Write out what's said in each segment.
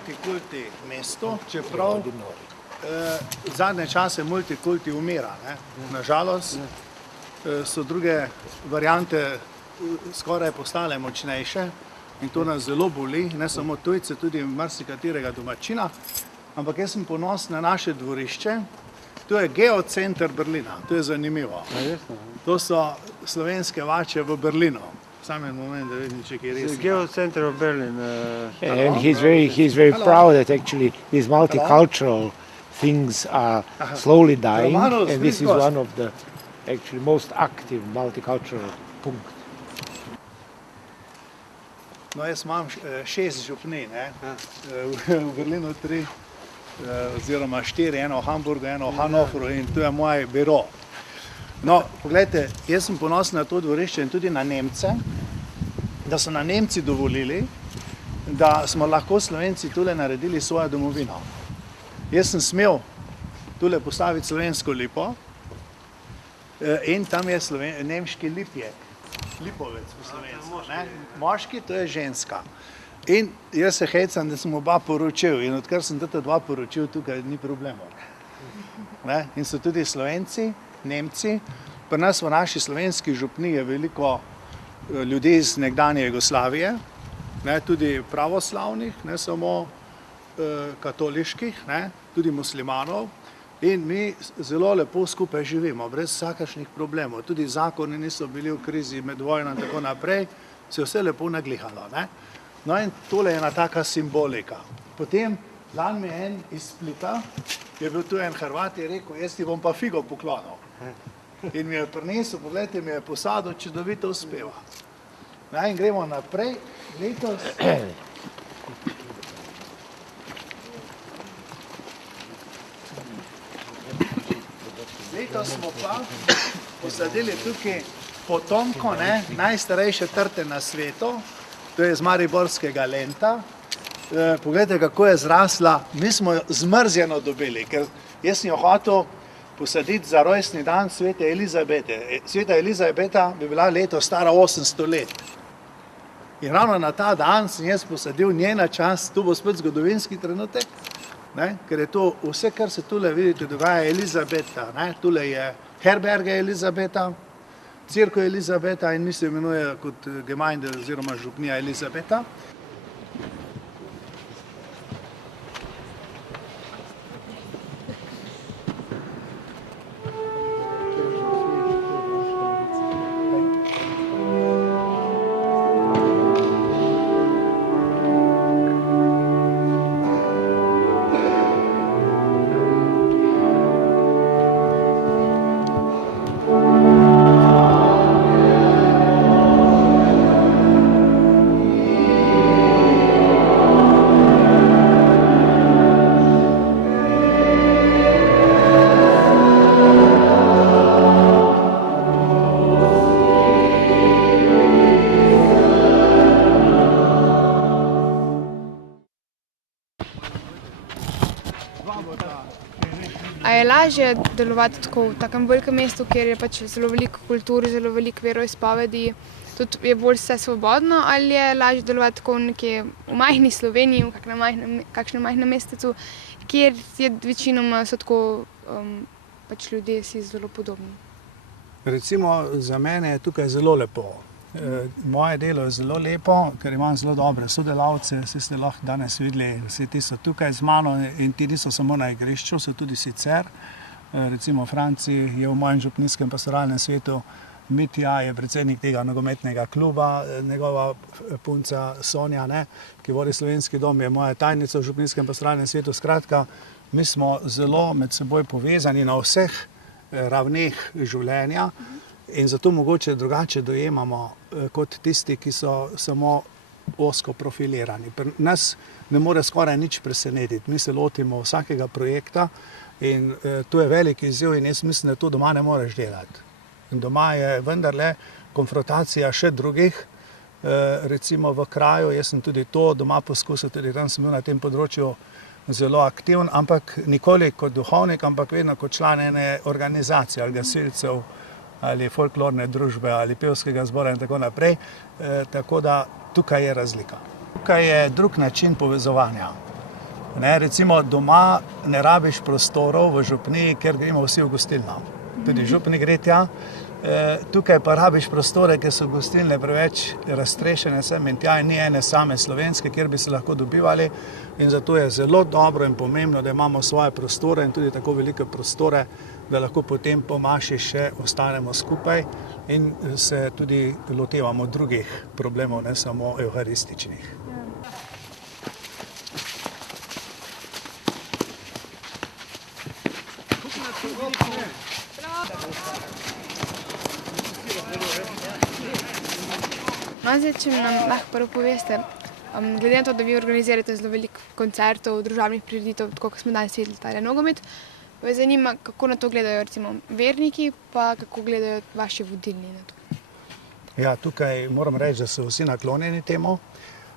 multikulti mesto, čeprav zadnje čase multikulti umira. Nažalost so druge variante skoraj postale močnejše in to nas zelo boli, ne samo tujce, tudi marsikaterega domačina. Ampak jaz sem ponosen na naše dvorišče. To je geocenter Berlina, to je zanimivo. To so slovenske vače v Berlinu. Samo moment, da vidim, če je res. Geocenter of Berlin. And he's very proud that actually these multicultural things are slowly dying, and this is one of the actually most active multicultural punkt. No, jaz imam 6 župnij, v Berlinu 3, oziroma 4, eno v Hamburgu, eno v Hannoveru in to je moj biro. No, pogledajte, jaz sem ponosen na to dvorišče in tudi na Nemce, da so na Nemci dovolili, da smo lahko Slovenci tule naredili svojo domovino. Jaz sem smel tule postaviti slovensko lipo in tam je nemški lipjek, lipovec po slovensko, ne? Moški, to je ženska. In jaz se hecam, da sem oba poročil in odkar sem tata dva poročil, tukaj ni problemov. In so tudi Slovenci, Nemci, pri nas v naši slovenski župniji je veliko ljudi iz nekdanje Jugoslavije, tudi pravoslavnih, ne samo katoliških, tudi muslimanov. In mi zelo lepo skupaj živimo, brez vsakašnih problemov. Tudi zakoni niso bili v krizi med vojno in tako naprej, se je vse lepo naglihalo. No in tole je ena taka simbolika. Potem, lani mi je en iz Splita, je bil tu en Hrvat, je rekel, jaz ti bom pa figo poklonil. In mi je prinesel, pogledajte, mi je posadil, čudovito uspeva. In gremo naprej, letos. Letos smo pa posadili tukaj potomko, najstarejše trte na svetu, to je iz mariborskega Lenta. Poglejte, kako je zrasla, mi smo jo zmrzjeno dobili, ker jaz sem jo hotel posaditi za rojstni dan Svete Elizabete. Sveta Elizabeta bi bila leto stara 800 let. In ravno na ta dan sem jaz posadil njena čast, tu bo spet zgodovinski trenutek, ker je to vse, kar se tule vidite, dogaja Elizabeta. Tule je herberge Elizabeta, Cirko Elizabeta in mi se imenuje kot Gemeinde oziroma župnija Elizabeta. A je lažje delovati tako v takem velikem mestu, kjer je pač zelo veliko kultur, zelo veliko veroizpovedi, tudi je bolj vse svobodno, ali je lažje delovati tako nekje v majhni Sloveniji, v kakšnem majhnem mestecu, kjer je večinoma so tako pač ljudje si zelo podobni? Recimo za mene je tukaj zelo lepo. Moje delo je zelo lepo, ker imam zelo dobre sodelavce, vsi ste lahko danes videli, vsi ti so tukaj z mano in ti niso samo na igrišču, so tudi sicer. Recimo Franci je v mojem župnijskem pastoralnem svetu, Mitja je predsednik tega nogometnega kluba, njegova punca Sonja, ki vodi slovenski dom, je moja tajnica v župnijskem pastoralnem svetu. Skratka, mi smo zelo med seboj povezani na vseh ravneh življenja. In zato mogoče drugače dojemamo kot tisti, ki so samo ozko profilirani. Pri nas ne more skoraj nič presenetiti. Mi se lotimo vsakega projekta in to je velik izziv in jaz mislim, da to doma ne moreš delati. In doma je vendarle konfrontacija še drugih, recimo v kraju, jaz sem tudi to doma poskusil, tudi tam sem bil na tem področju zelo aktiven, ampak nikoli kot duhovnik, ampak vedno kot član ene organizacije ali gasilcev, ali folklorne družbe, ali pevskega zbora in tako naprej. Tako da tukaj je razlika. Tukaj je drug način povezovanja. Recimo doma ne rabiš prostorov v župniji, ker gremo vsi v gostilno. Tudi župni gre tja. Tukaj pa rabiš prostore, ker so gostilne preveč raztrešene sem in tja in ni ene same slovenske, kjer bi se lahko dobivali. In zato je zelo dobro in pomembno, da imamo svoje prostore in tudi tako velike prostore, da lahko potem po maši še ostanemo skupaj in se tudi lotevamo drugih problemov, ne samo evharističnih. No, zdaj, če nam lahko prvo poveste, glede na to, da vi organizirate zelo veliko koncertov, družabnih prireditev, tako kot smo danes videli tale nogomet, me zanima, kako na to gledajo recimo verniki, pa kako gledajo vaši vodilni na to. Ja, tukaj moram reči, da so vsi naklonjeni temu.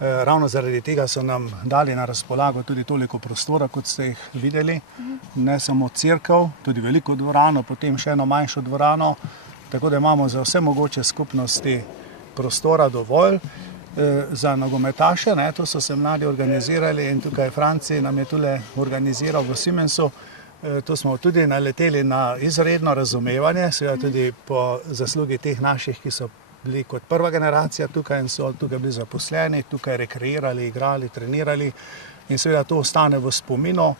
Ravno zaradi tega so nam dali na razpolago tudi toliko prostora, kot ste jih videli. Ne samo cerkev, tudi veliko dvorano, potem še eno manjšo dvorano, tako da imamo za vse mogoče skupnosti prostora dovolj. Za nogometaše, to so se mladi organizirali in tukaj Franci nam je tule organiziral v Siemensu. To smo tudi naleteli na izredno razumevanje, seveda tudi po zaslugi teh naših, ki so bili kot prva generacija tukaj in so tukaj bili zaposleni, tukaj rekreirali, igrali, trenirali in seveda to ostane v spominu.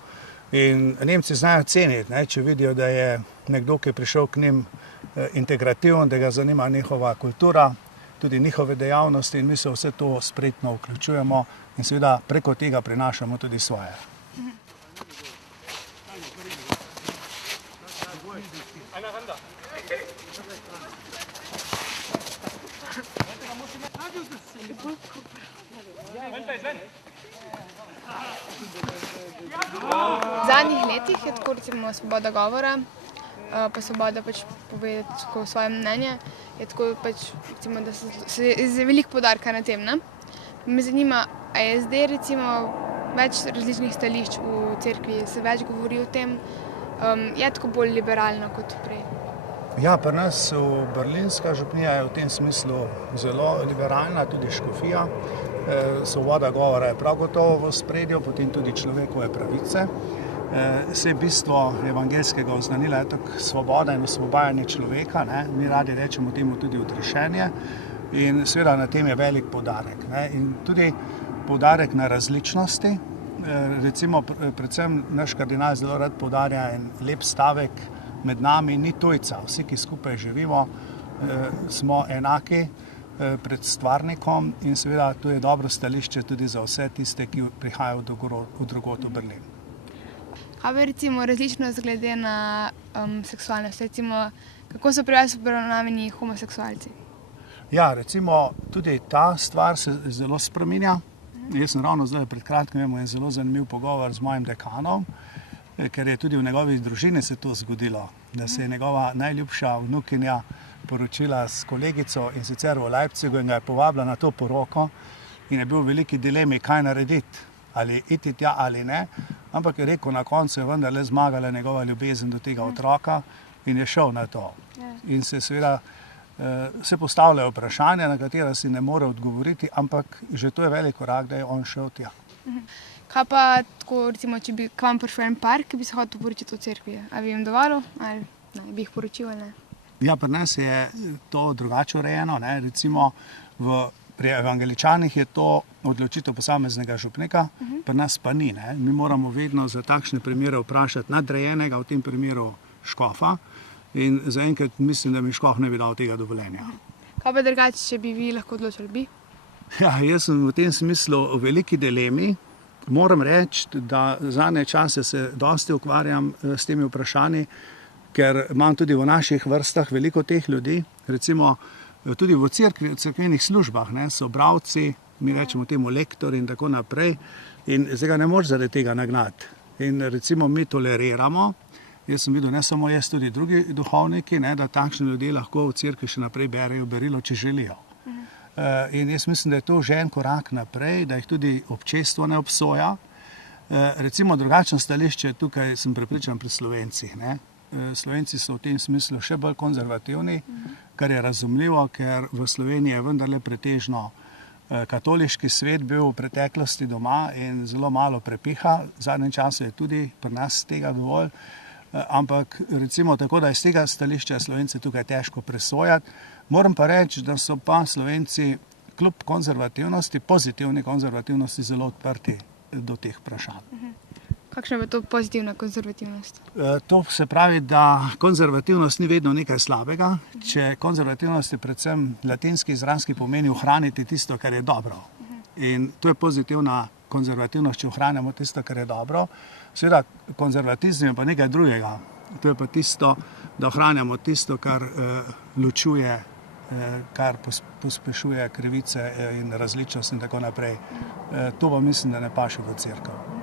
In Nemci znajo ceniti, če vidijo, da je nekdo, ki je prišel k njim integrativen, da ga zanima njihova kultura, tudi njihove dejavnosti in mi se vse to spretno vključujemo in seveda preko tega prinašamo tudi svoje. V zadnjih letih je tako recimo svoboda govora, pa svoboda povedati svoje mnenje, je tako recimo, da se je veliko poudarka na tem, ne? Me zanima, a je zdaj recimo več različnih stališč v cerkvi, se več govori o tem, je tako bolj liberalno kot prej? Ja, pri nas v Berlinska župnija je v tem smislu zelo liberalna, tudi škofija. Svoboda govora je prav gotovo v ospredju, potem tudi človekove pravice. Vse bistvo evangeljskega oznanila je tako svoboda in osvobajanje človeka, mi radi rečemo temu tudi odrešenje in seveda na tem je velik poudarek. In tudi poudarek na različnosti, recimo predvsem naš kardinal zelo rad poudarja en lep stavek, med nami ni tujca, vsi, ki skupaj živimo, smo enaki pred stvarnikom in seveda tu je dobro stališče tudi za vse tiste, ki prihajajo v drugot v Berlin. Kaj pa recimo različnost glede na seksualnost? Recimo, kako so pri vas obravnavani homoseksualci? Ja, recimo tudi ta stvar se zelo spreminja. Jaz sem ravno zdaj pred kratkim imel en zelo zanimiv pogovor z mojim dekanom, ker je tudi v njegovi družini se to zgodilo, da se je njegova najljubša vnukinja poročila s kolegico in sicer v Leipzigu in ga je povabila na to poroko in je bil v veliki dilemi, kaj narediti, ali iti tja ali ne, ampak je rekel, na koncu je vendarle zmagala njegova ljubezen do tega otroka in je šel na to. In se seveda se postavljajo vprašanja, na katera si ne more odgovoriti, ampak že to je velik korak, da je on šel tja. Kaj pa tako, recimo, če bi k vam prišel en par, ki bi se hotel poročiti v cerkvi, a bi jim dovolil ali ne, bi jih poročil ali ne? Ja, pri nas je to drugače urejeno, recimo pri evangeličanih je to odločitev posameznega župnika, pri nas pa ni. Mi moramo vedno za takšne primere vprašati nadrejenega, v tem primeru škofa, in zaenkrat mislim, da mi škof ne bi dal tega dovoljenja. Kaj pa drugače, če bi vi lahko odločili, bi? Ja, jaz sem v tem smislu v veliki dilemi. Moram reči, da zadnje čase se dosti ukvarjam s temi vprašanji, ker imam tudi v naših vrstah veliko teh ljudi, recimo tudi v cerkvenih službah, so bralci, mi rečemo temu lektori in tako naprej, in zdaj ga ne moreš zaradi tega nagnati. In recimo mi toleriramo, jaz sem videl, ne samo jaz, tudi drugi duhovniki, da takšni ljudje lahko v cerkvi še naprej berejo berilo, če želijo. In jaz mislim, da je to že en korak naprej, da jih tudi občestvo ne obsoja. Recimo drugačno stališče tukaj sem prepričan pri Slovencih. Slovenci so v tem smislu še bolj konzervativni, kar je razumljivo, ker v Sloveniji je vendarle pretežno katoliški svet bil v preteklosti doma in zelo malo prepiha. V zadnjem času je tudi pri nas tega dovolj. Ampak recimo tako, da iz tega stališča Slovenci tukaj težko presojati. Moram pa reči, da so pa Slovenci kljub konzervativnosti, pozitivni konzervativnosti zelo odprti do teh vprašanj. Kakšna je to pozitivna konzervativnost? To se pravi, da konzervativnost ni vedno nekaj slabega. Če konzervativnost je predvsem latinski izraz, ki pomeni ohraniti tisto, kar je dobro. In to je pozitivna konzervativnost, če ohranjamo tisto, kar je dobro. Seveda, konzervatizem je pa nekaj drugega. To je pa tisto, da ohranjamo tisto, kar ločuje, kar pospešuje krivice in različnost in tako naprej. To pa mislim, da ne paše v cerkev.